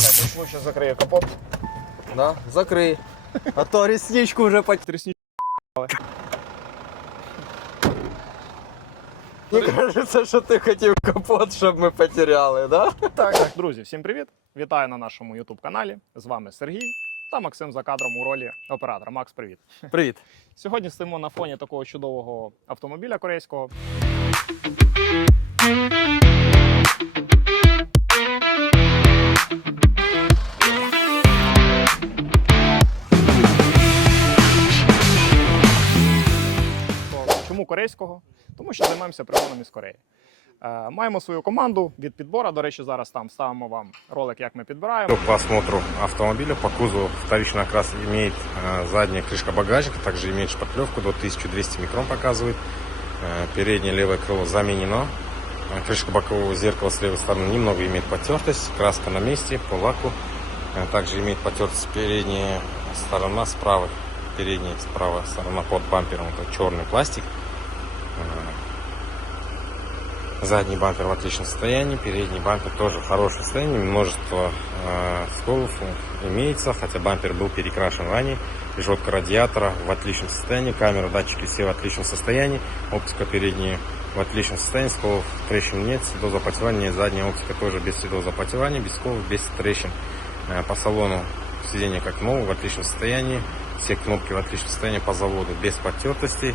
Так, лучше закрию капот. Да? Закрий. А то ресничку вже потім. Трісні. Мені кажеться, що ти хотів капот, щоб ми потеряли, да? Так, так, друзі, всім привіт! Вітаю на нашому youtube каналі. З вами Сергій та Максим за кадром у ролі оператора. Макс, привіт. Привіт. Сьогодні стоїмо на фоні такого чудового автомобіля корейського. корейського? Тому що займаємося пригоном із Кореї. Е, Маємо свою команду від підбора. До речі, зараз там ставимо вам ролик, як ми підбираємо. По осмотру автомобиля по кузову вторичный окрас имеет э, задняя крышка багажника, также имеет шпаклевку до 1200 микрон показывает. Э, переднее левое крыло заменено. Э, крышка бокового зеркала с левой стороны немного имеет потертость, краска на месте по лаку. Э, также имеет потертость передняя сторона с правой. Передняя справа сторона под бампером это черный пластик. Задний бампер в отличном состоянии, передний бампер тоже в хорошем состоянии. Множество э, сколов имеется, хотя бампер был перекрашен ранее. Решетка радиатора в отличном состоянии, камера, датчики все в отличном состоянии. Оптика передняя в отличном состоянии, сколов трещин нет, следов запотевания. Задняя оптика тоже без следов запотевания, без сколов, без трещин. Э, по салону сиденье как новое, в отличном состоянии. Все кнопки в отличном состоянии по заводу, без потертостей.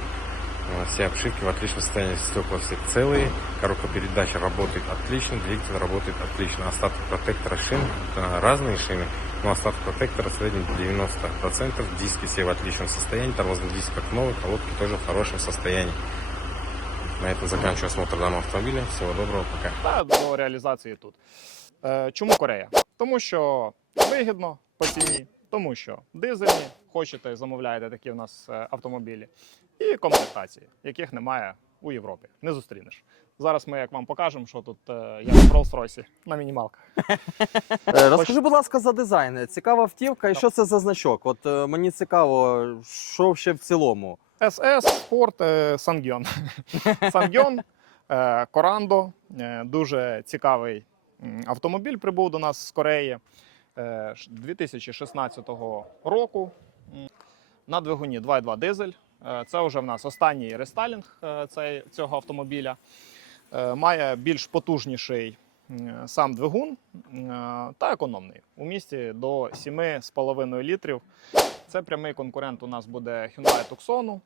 Э, Все обшивки в отличном состоянии, стекла все целые, коробка передач работает отлично, двигатель работает отлично. Остаток протектора шин, это разные шины, но остаток протектора в среднем 90%, диски все в отличном состоянии, тормозный диск как новый, колодки тоже в хорошем состоянии. На этом заканчиваю осмотр данного автомобиля. Всего доброго, пока. та до реалізації тут. Е, Чому Корея? Тому що вигідно по ціні, тому що дизельні, хочете, замовляєте такі в нас е, автомобілі, і комплектації, яких немає у Європі. Не зустрінеш. Зараз ми як вам покажемо, що тут е, як в Rolls-Royce на мінімалках. Е, Розкажи, будь ласка, за дизайн. Цікава автівка, і що це за значок? От е, мені цікаво, що ще в цілому. Е, Сангьон. Сангьон, е, Корандо. Е, Дуже цікавий автомобіль прибув до нас з Кореї е, ш- 2016 року. На двигуні 2.2 дизель. Е, Це вже в нас останній рестайлінг е, цього автомобіля. Е, Має більш потужніший сам двигун та економний. У місті до 7,5 літрів. Це прямий конкурент у нас буде Hyundai Tucson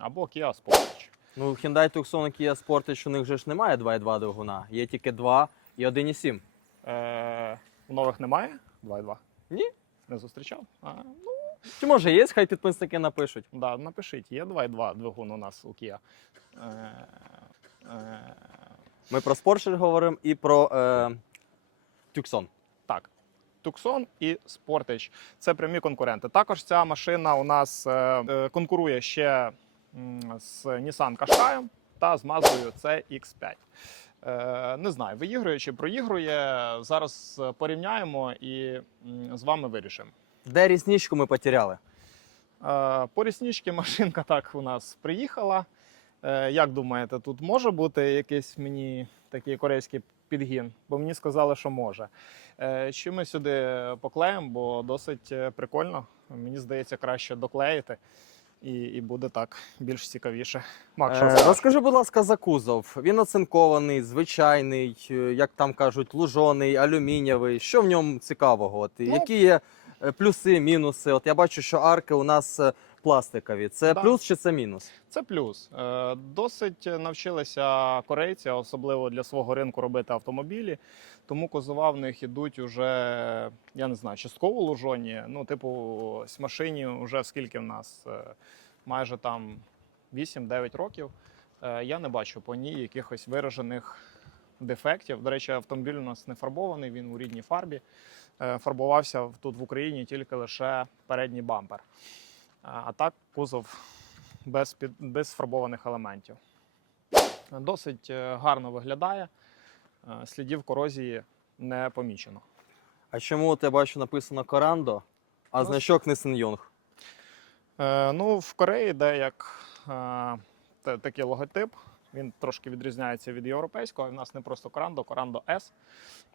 або Kia Sportage. Ну, Hyundai Tucson і Kia Sportage, у них же ж немає 2.2 двигуна, є тільки 2 і 1.7. Е, у нових немає 2.2? Ні. Не зустрічав? А, ну, Чи може є, хай підписники напишуть. да, напишіть, є 2.2 двигун у нас у Kia. Е, е, Ми про Sportage говоримо і про е, Tucson. так. Tucson і Sportage – це прямі конкуренти. Також ця машина у нас е, е, конкурує ще м, з Nissan Qashqai та з Mazda CX-5. Е, Не знаю, виігрує чи проігрує. Зараз порівняємо і м, з вами вирішимо. Де різничку ми потеряли? Е, По рісничці машинка так у нас приїхала. Е, Як думаєте, тут може бути якийсь мені такий корейський підгін? Бо мені сказали, що може. Е, Чи ми сюди поклеїмо, бо досить е, прикольно. Мені здається, краще доклеїти. І, і буде так більш цікавіше. Мак, що Е, розкажи, будь ласка, за кузов. Він оцинкований, звичайний, е, як там кажуть, лужоний, алюмінієвий. Що в ньому цікавого? От, Ну, які є е, плюси, мінуси? От я бачу, що арки у нас е, пластикові. Це Да. плюс чи це мінус? Це плюс. Е, Досить навчилися корейці, особливо для свого ринку, робити автомобілі. Тому кузова в них ідуть уже, я не знаю, частково лужоні. Ну, типу, ось машині вже скільки в нас? Е, Майже там 8-9 років. Е, Я не бачу по ній якихось виражених дефектів. До речі, автомобіль у нас не фарбований, він у рідній фарбі. Е, Фарбувався тут в Україні тільки лише передній бампер. А так кузов без, під, без фарбованих елементів. Досить е, гарно виглядає. Е, Слідів корозії не помічено. А чому от я бачу написано Корандо, а Ну, значок не Синьйонг? Е, ну, в Кореї, де як е, такий логотип, Він трошки відрізняється від європейського. В нас не просто Корандо, Корандо S.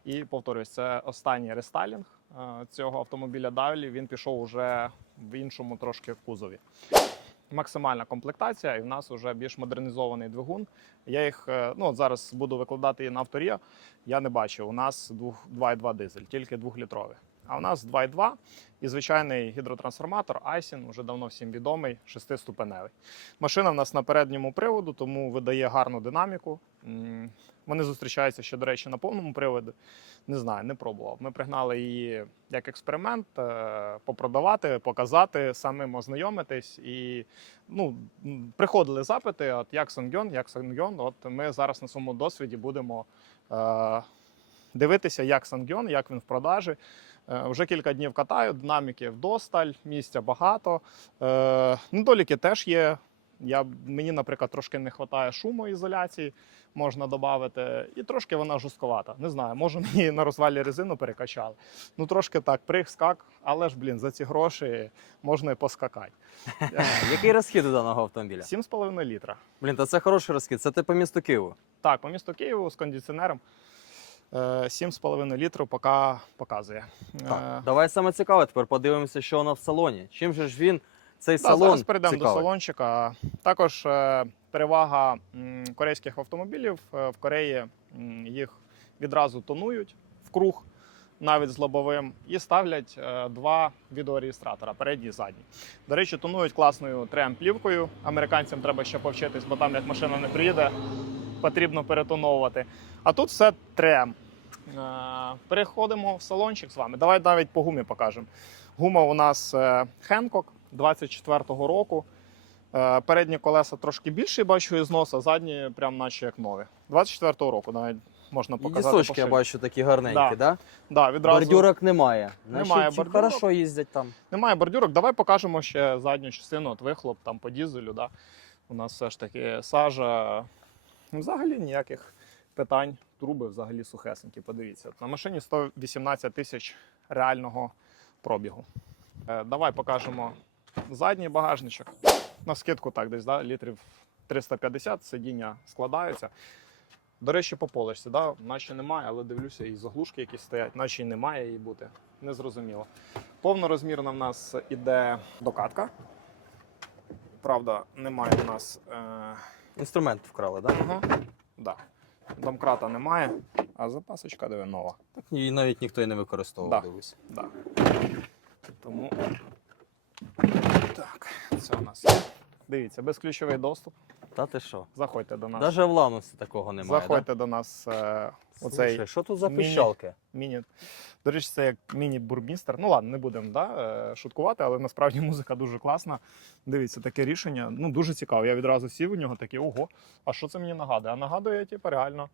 І повторюсь, це останній рестайлінг е, цього автомобіля. Далі він пішов уже в іншому трошки кузові. Максимальна комплектація, і в нас вже більш модернізований двигун. Я їх е, ну зараз буду викладати на авторія. Я не бачив. У нас 2,2 дизель, тільки 2-літровий. А у нас 2,2 і звичайний гідротрансформатор Айсін, вже давно всім відомий, шестиступеневий. Машина в нас на передньому приводу, тому видає гарну динаміку. Вони зустрічаються ще, до речі, на повному приводі. Не знаю, не пробував. Ми пригнали її як експеримент, е, попродавати, показати, самим ознайомитись. І ну, приходили запити, от як Сонгьон, як Сонгьон. От ми зараз на своєму досвіді будемо е, дивитися, як Сонгьон, як він в продажі. Е, Вже кілька днів катаю, динаміки вдосталь, місця багато. Е, недоліки теж є. Я, мені, наприклад, трошки не вистачає шумоізоляції, можна додати. І трошки вона жорстковата. Не знаю, може мені на розвалі резину перекачали. Ну трошки так, приг, скак, але ж, блін, за ці гроші можна і поскакати. Який розхід у даного автомобіля? 7,5 літра. Блін, та це хороший розхід. Це ти по місту Києву. Так, по місту Києву з кондиціонером. Е, 7,5 літрів поки показує. Так. Е, Давай саме цікаве. Тепер подивимося, що воно в салоні. Чим же ж він цей Да, салон зараз перейдемо до салончика. Також е, перевага корейських автомобілів. Е, В Кореї їх відразу тонують в круг, навіть з лобовим, і ставлять е, два відеореєстратора передній і задній. До речі, тонують класною трем-плівкою. Американцям треба ще повчитись, бо там як машина не приїде, потрібно перетоновувати. А тут все трем. Е, Переходимо в салончик з вами. Давай навіть по гумі покажемо. Гума у нас Hancock 24-го року. Е, Передні колеса трошки більші, бачу із носа, задні прям наче як нові. 24-го року навіть можна І показати. дісочки, по я бачу, такі гарненькі, да? Да, відразу Бордюрок немає. Немає Значить, бордюрок. Хорошо їздять там. Немає бордюрок. Давай покажемо ще задню частину, от вихлоп там по дізелю. Да. У нас все ж таки сажа. Взагалі ніяких питань. Труби взагалі сухесенькі. Подивіться. На машині 118 тисяч реального пробігу. Е, давай покажемо задній багажничок. На скидку так, десь да, літрів 350 сидіння складаються. До речі, по полочці, да, наче немає, але дивлюся, і заглушки якісь стоять, наче й немає її бути. Незрозуміло. Повнорозмірна в нас іде докатка. Правда, немає у нас. Е... Інструмент вкрали, да? Ага. Да. Домкрата немає, а запасочка диви нова. Так її навіть ніхто і не використовував, Да. дивись. Да. Тому. Так, це у нас є. Дивіться, безключовий доступ. Та ти що? Заходьте до нас. Навіть в Ланусі такого немає. Заходьте до нас. Е... Оцей Слушай, що тут за міні- піщалки? міні. До речі, це як міні-бурмістер. Ну ладно, не будемо да, е, шуткувати, але насправді музика дуже класна. Дивіться, таке рішення. Ну дуже цікаво. Я відразу сів у нього такий, ого, а що це мені нагадує? А нагадує, типу, реально.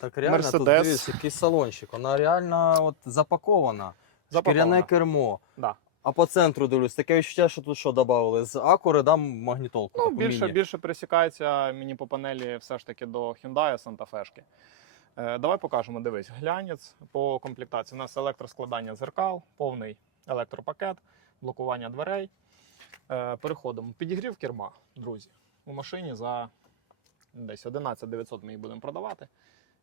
Так реально, тут Мерседес. дивись, який салончик. Вона реально от запакована. Шкіряне Запакована. кермо. Да. А по центру дивлюсь, таке відчуття, що тут що додали? З Акури дам магнітолку. Ну, таку більше, міні. більше присікається мені по панелі все ж таки до Hyundai Santa Fe. Е, давай покажемо, дивись, глянець по комплектації. У нас електроскладання зеркал, повний електропакет, блокування дверей. Е, переходимо. Підігрів керма, друзі. У машині за десь 11 900 ми її будемо продавати.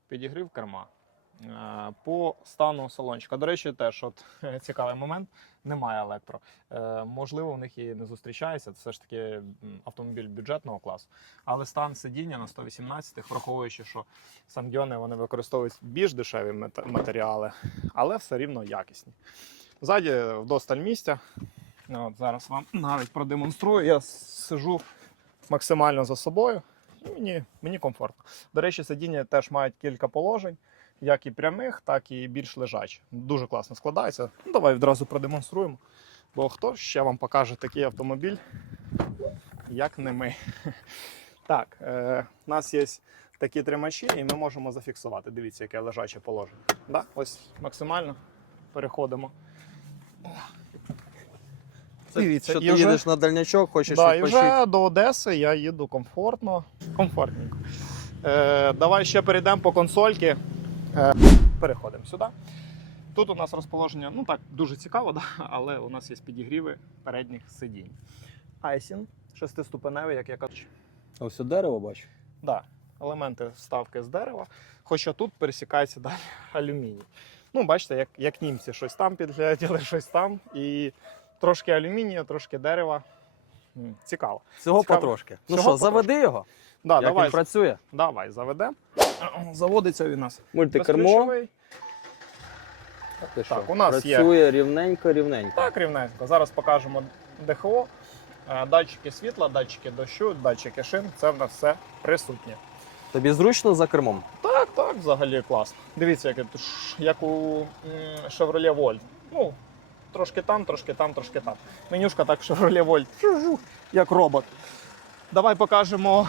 Підігрів керма. Е, По стану салончика. До речі, теж от, цікавий момент. Немає електро. Е, можливо, в них і не зустрічається. Це все ж таки автомобіль бюджетного класу. Але стан сидіння на 118, враховуючи, що сангьони вони використовують більш дешеві матеріали, але все рівно якісні. Ззаді вдосталь місця. Ну, От зараз вам навіть продемонструю. Я сижу максимально за собою. Мені, мені комфортно. До речі, сидіння теж мають кілька положень, як і прямих, так і більш лежачих. Дуже класно складається. Ну, давай відразу продемонструємо. Бо хто ще вам покаже такий автомобіль, як не ми. Так, е, у нас є такі тримачі, і ми можемо зафіксувати. Дивіться, яке лежаче положення. Да? Ось максимально переходимо. Це, Дивіться, що і ти вже- їдеш на дальнячок, хочеш Да, і відпочити. вже до Одеси я їду комфортно, комфортненько. Е, давай ще перейдемо по консольки. Е, переходимо сюди. Тут у нас розположення, ну так, дуже цікаво, да? але у нас є підігріви передніх сидінь. Айсін, шестиступеневий, як я кажу. Ось дерево бачу. Да. елементи вставки з дерева, хоча тут пересікається далі алюміній. Ну, бачите, як, як німці щось там підгляділи, щось там. І трошки алюмінію, трошки дерева. Цікаво. Всього Цікаво. потрошки. Ну що, заведи його? Да, Як давай, він працює? давай, заведемо. Заводиться він у нас. Мультикермо. Так, у нас є- працює рівненько, рівненько. Так, рівненько. Зараз покажемо ДХО, е, датчики світла, датчики дощу, датчики шин. Це в нас все присутнє. Тобі зручно за кермом? Так, так, взагалі класно. Дивіться, як, як у Chevrolet Volt. Ну, трошки там, трошки там, трошки там. Менюшка так Chevrolet Volt, як робот. Давай покажемо.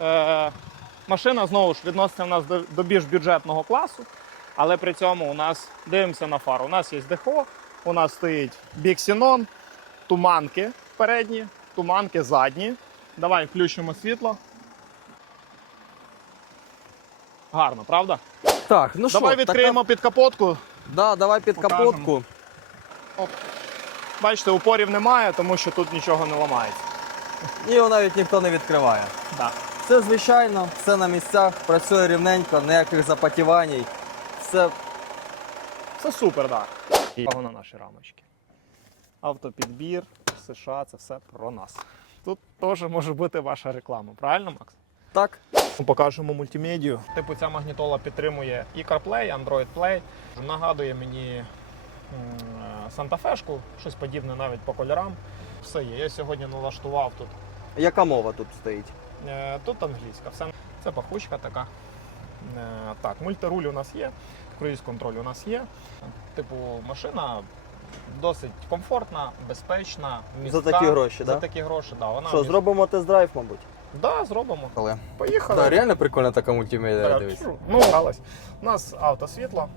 Е, машина знову ж відноситься в нас до, до більш бюджетного класу, але при цьому у нас дивимося на фару. У нас є ДХО, у нас стоїть біксінон, туманки передні, туманки задні. Давай включимо світло. Гарно, правда? Так, ну що, Давай відкриємо під капотку. Да, давай під Покажемо. капотку. Бачите, упорів немає, тому що тут нічого не ламається. Його навіть ніхто не відкриває. Да. Все звичайно, все на місцях, працює рівненько, ніяких запотівань. Все Це супер, так. Да. Увагу на наші рамочки. Автопідбір, США це все про нас. Тут теж може бути ваша реклама, правильно, Макс? так. Покажемо мультимедію. Типу, ця магнітола підтримує і CarPlay, Android Play. Нагадує мені Санта-Фешку, щось подібне навіть по кольорам. Все є. Я сьогодні налаштував тут. Яка мова тут стоїть? Е, Тут англійська. Все. Це пахучка така. Е, Так, мультируль у нас є, круїз контроль у нас є. Типу, машина досить комфортна, безпечна. Містка. За такі гроші, За да? такі гроші, да. Вона Що, міст- зробимо тест-драйв, мабуть? Да, зробимо. Але. Поїхали. Да, реально прикольна така мультимедіа, дивись. Ну, гралась. У нас автосвітло,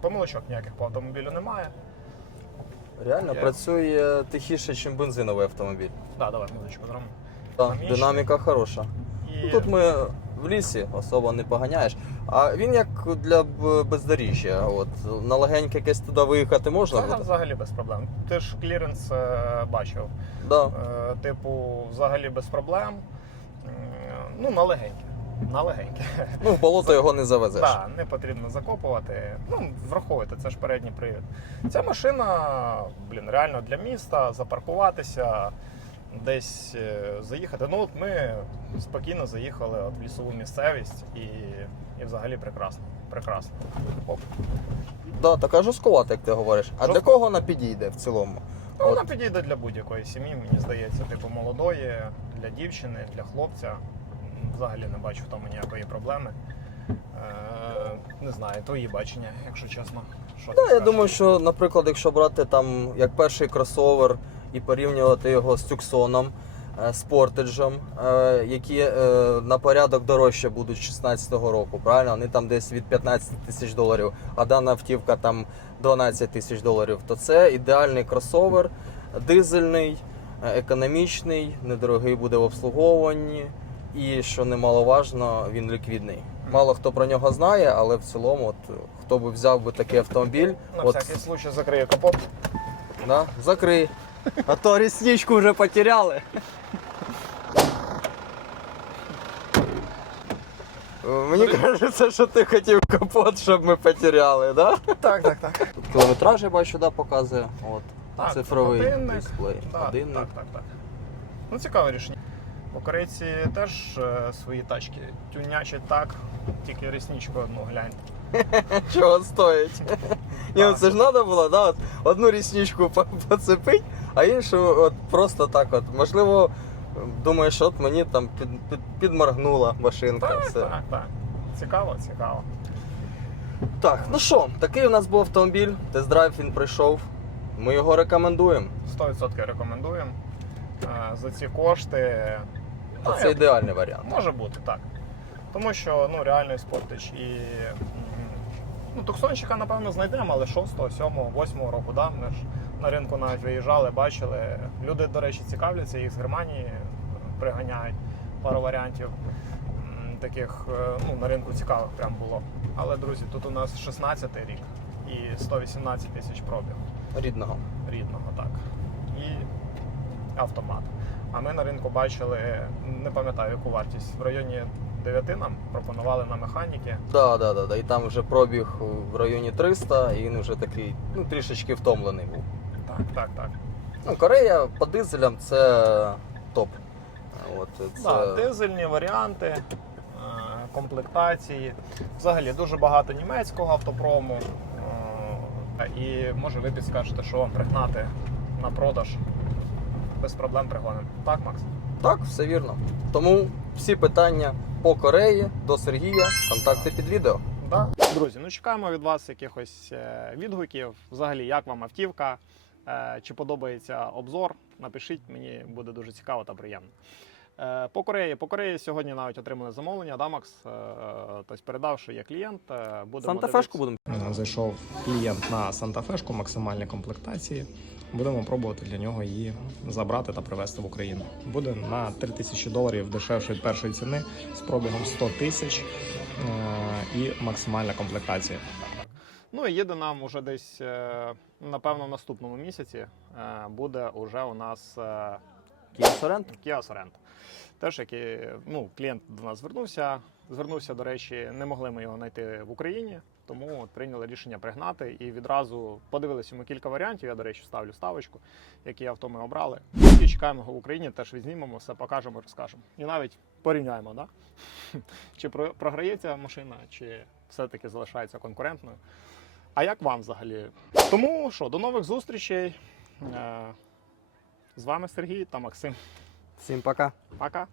помилочок ніяких по автомобілю немає. Реально Є. працює тихіше, ніж бензиновий автомобіль. Да, давай музичку зробимо. Так, динаміка хороша. І Ну, Тут ми в лісі особо не поганяєш. А він як для бездоріжжя. От на легеньке якесь туди виїхати можна це буде? взагалі без проблем. Ти ж кліренс е, бачив. Да. Е, типу, взагалі без проблем. Ну, на легеньке. На легеньке. Ну, в болото його не завезеш. Так, не потрібно закопувати. Ну, враховуйте, це ж передній привід. Ця машина, блін, реально для міста, запаркуватися, десь е, заїхати. Ну, от ми спокійно заїхали от в лісову місцевість і, і взагалі прекрасно. Прекрасно. Оп. Да, така жорсткувата, як ти говориш. А для кого вона підійде в цілому? Ну, вона підійде для будь-якої сім'ї, мені здається, типу молодої, для дівчини, для хлопця. Взагалі не бачу в тому ніякої проблеми. Е, не знаю, твої бачення, якщо чесно. Що Да, я думаю, що, наприклад, якщо брати там як перший кросовер і порівнювати його з Тюксоном, е, з Портеджем, е, які е, на порядок дорожче будуть 16-го року, правильно? Вони там десь від 15 тисяч доларів, а дана автівка там 12 тисяч доларів, то це ідеальний кросовер, дизельний, економічний, недорогий буде в обслуговуванні. І що немаловажно, він ліквідний. Мало хто про нього знає, але в цілому, от, хто би взяв би такий автомобіль, На от, всякий случай закрию капот. да, закрий. А то ресничку вже потеряли. Мені кажеться, що ти хотів капот, щоб ми потеряли, да? Так, так, так. Кілометраж я бачу, да, показує. От. Так, Цифровий годинник. дисплей. Так, Годинник. так, так, так. Ну, цікаве рішення. Бо корейці теж е, свої тачки тюнячать так, тільки ресничку одну глянь. Чого стоїть? Ні, ну це ж треба було, да? От, одну рісничку по- поцепить, а іншу от просто так от. Можливо, думаєш, от мені там під, під, підморгнула машинка. Так, все. так, так. Цікаво, цікаво. Так, ну що, такий у нас був автомобіль, тест-драйв він прийшов. Ми його рекомендуємо. 100% рекомендуємо. Е, За ці кошти. ну, Це ідеальний варіант. Може бути, так. Тому що ну, реально спортич і. Ну, Туксончика, напевно, знайдемо, але 6, 7, 8 року, да? Ми ж на ринку навіть виїжджали, бачили. Люди, до речі, цікавляться, їх з Германії приганяють пару варіантів. Таких е, ну, на ринку цікавих прям було. Але, друзі, тут у нас 16 рік і 118 тисяч пробіг Рідного. рідного, так. І автомат. А ми на ринку бачили, не пам'ятаю яку вартість, в районі 9 нам пропонували на механіки. Да, да, да, да. І там вже пробіг в районі 300, і він вже такий ну, трішечки втомлений був. Так, так, так. Ну, Корея по дизелям це топ. От, це... Да, дизельні варіанти, е, комплектації. Взагалі дуже багато німецького автопрому. Е, І може ви підскажете, що вам пригнати на продаж. Без проблем пригонимо. Так, Макс? Так, все вірно. Тому всі питання по Кореї до Сергія, контакти під відео. Да. Друзі, ну чекаємо від вас якихось е, відгуків. Взагалі, як вам автівка, чи подобається обзор. Напишіть, мені буде дуже цікаво та приємно. Е, По Кореї, по Кореї сьогодні навіть отримали замовлення, да, Макс? Е, Тобто передав, що є клієнт. е, Будемо Санта-Фешку будемо. Е, Зайшов клієнт на Санта-Фешку, максимальні комплектації. Будемо пробувати для нього її забрати та привезти в Україну. Буде на 3 тисячі доларів дешевше від першої ціни з пробігом 100 тисяч е, і максимальна комплектація. Ну і їде нам уже десь, е, напевно, в наступному місяці е, буде уже у нас е, Kia Sorento. Kia Sorento. Теж який, ну, клієнт до нас звернувся. Звернувся, до речі, не могли ми його знайти в Україні, тому от прийняли рішення пригнати і відразу подивилися йому кілька варіантів. Я, до речі, ставлю ставочку, які авто ми обрали. І чекаємо його в Україні, теж відзнімемо, все покажемо, розкажемо. І навіть порівняємо, да? чи про- програється машина, чи все-таки залишається конкурентною. А як вам взагалі? Тому що, до нових зустрічей. Е, З вами Сергій та Максим. Всім пока. Пока.